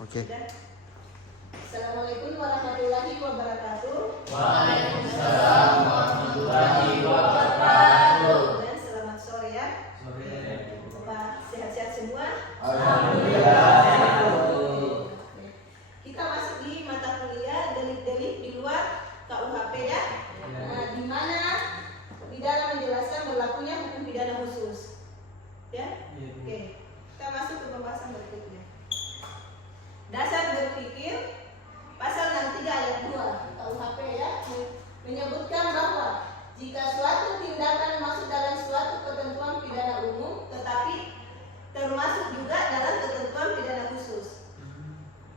Oke. Assalamualaikum warahmatullahi wabarakatuh. Waalaikumsalam warahmatullahi wabarakatuh. Dan selamat sore ya. Bapak sehat-sehat semua? Alhamdulillah. Kita masuk di mata kuliah delik-delik di luar KUHP ya. Di mana di dalam menjelaskan berlakunya hukum pidana khusus. Ya. Oke. Kita masuk ke pembahasan berikutnya. Dasar berpikir pasal 63 ayat 2 KUHP ya menyebutkan bahwa jika suatu tindakan masuk dalam suatu ketentuan pidana umum tetapi termasuk juga dalam ketentuan pidana khusus,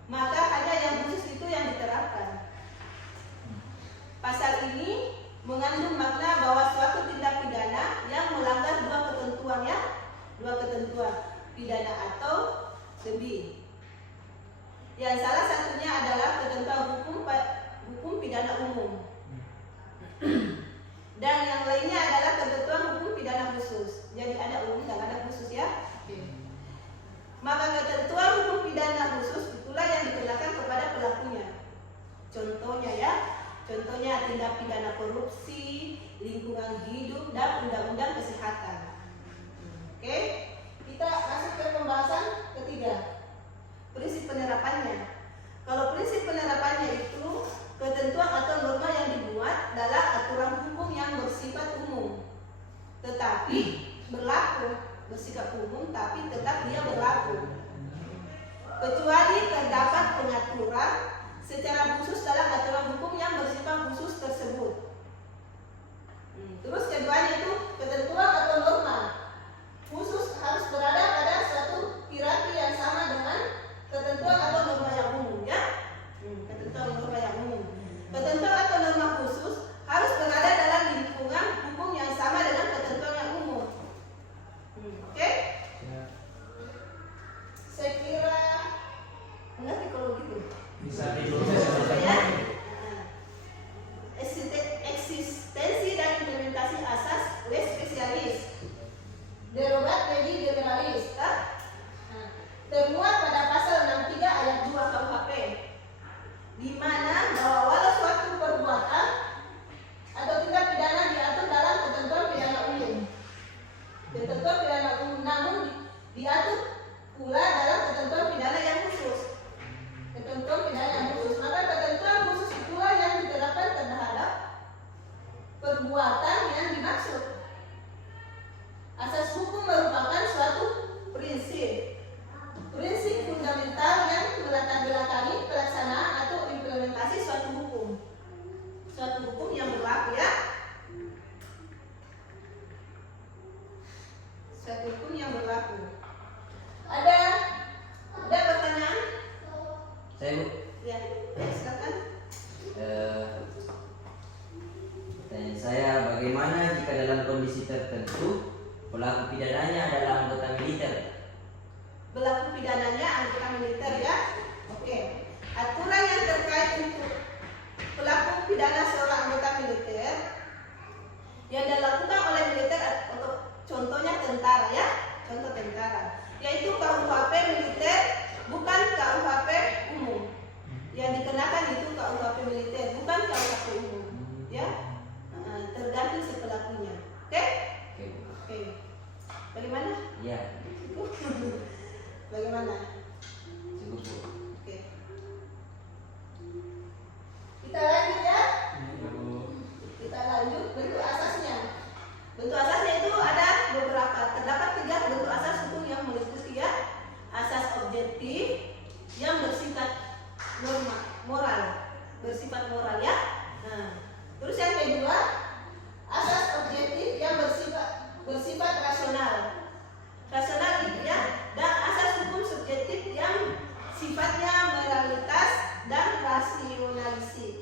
maka hanya yang khusus itu yang diterapkan. Pasal ini mengandung makna bahwa suatu tindak pidana yang melanggar dua ketentuan pidana atau lebih. Yang salah satunya adalah ketentuan hukum pidana umum. Dan yang lainnya adalah ketentuan hukum pidana khusus. Jadi ada umum dan ada khusus ya. Maka ketentuan hukum pidana khusus itulah yang dikenakan kepada pelakunya. Contohnya ya, contohnya tindak pidana korupsi, lingkungan hidup, dan undang-undang kesehatan. Oke, kita masuk ke pembahasan ketiga. Prinsip penerapannya. Kalau prinsip penerapannya itu ketentuan atau norma yang dibuat dalam aturan hukum yang bersifat umum, tetapi berlaku bersifat umum, tapi tetap dia berlaku. Kecuali terdapat pengaturan secara khusus dalam aturan hukum yang bersifat khusus tersebut. Terus keduanya itu ketentuan atau norma khusus harus berada pada suatu hierarki yang sama dengan ketentuan atau norma yang umum ya. Ketentuan norma yang umum. Ketentuan atau norma khusus harus berada dalam lingkungan hukum yang sama dengan ketentuan yang umum. Oke? Saya kira mengerti kalau begitu. Bisa Ya. Eksistensi dan implementasi asas res spesialis. Derogat legi generalis. Termuat pada pasal 63 ayat 2 KUHP, di mana bahwa walau suatu perbuatan atau tindak pidana diatur dalam ketentuan pidana umum, ketentuan pidana umum namun diatur pula dalam ketentuan pidana yang khusus, ketentuan pidana yang khusus, maka ketentuan khusus itulah yang diterapkan terhadap perbuatan yang dimaksud. Asas hukum merupakan suatu prinsip fundamental yang melatar belakangi pelaksanaan atau implementasi suatu hukum yang berlaku ya, suatu hukum yang berlaku. Ada pertanyaan? Saya Bu, Ya, silakan. pertanyaan saya, bagaimana jika dalam kondisi tertentu pelaku pidananya adalah anggota militer? Berlaku pidananya anggota militer ya. Oke. Aturan yang terkait untuk pelaku pidana seorang anggota militer yang dilakukan oleh militer atau contohnya tentara ya, contoh tentara, yaitu KUHP militer, bukan KUHP umum. Yang dikenakan itu KUHP militer, bukan KUHP umum ya. Tergantung si pelakunya. Oke? Oke. Bagaimana? Iya, Bagaimana? cukup Bu. Oke. Kita lanjut ya. Kita lanjut bentuk asasnya. Bentuk asasnya itu ada beberapa. Terdapat 3 bentuk asas hukum yang meliputi ya. Asas objektif yang bersifat moral, bersifat moral ya. Nah, terus yang kedua, asas objektif yang bersifat rasional. Rasional itu ya, dan asas hukum subjektif yang sifatnya moralitas dan rasionalisasi.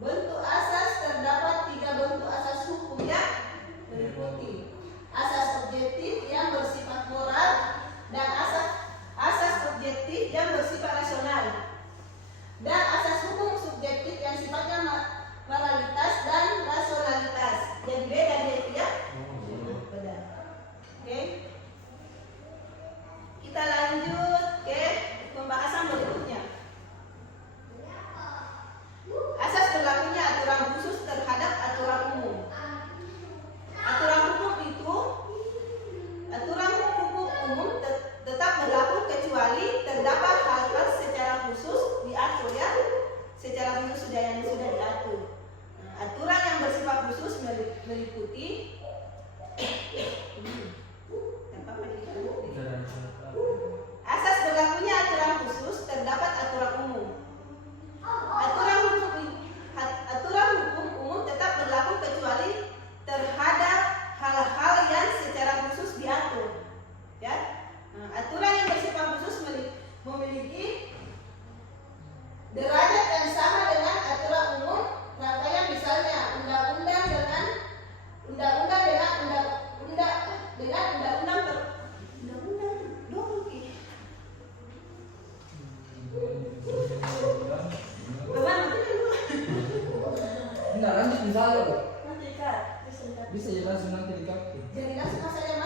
Bentuk asas terdapat 3 bentuk asas hukum yang meliputi asas objektif yang bersifat moral dan asas objektif yang bersifat rasional, dan asas hukum subjektif yang sifatnya moralitas dan rasionalitas. Jadi beda dia itu ya. Beda. Oke. dengan undang-undang dong. Bagaimana nanti kan dulu? Enggak lanjut misalnya, Pak. Nanti Kak, Bisa ya langsung nanti di kapten. jadi langsung saja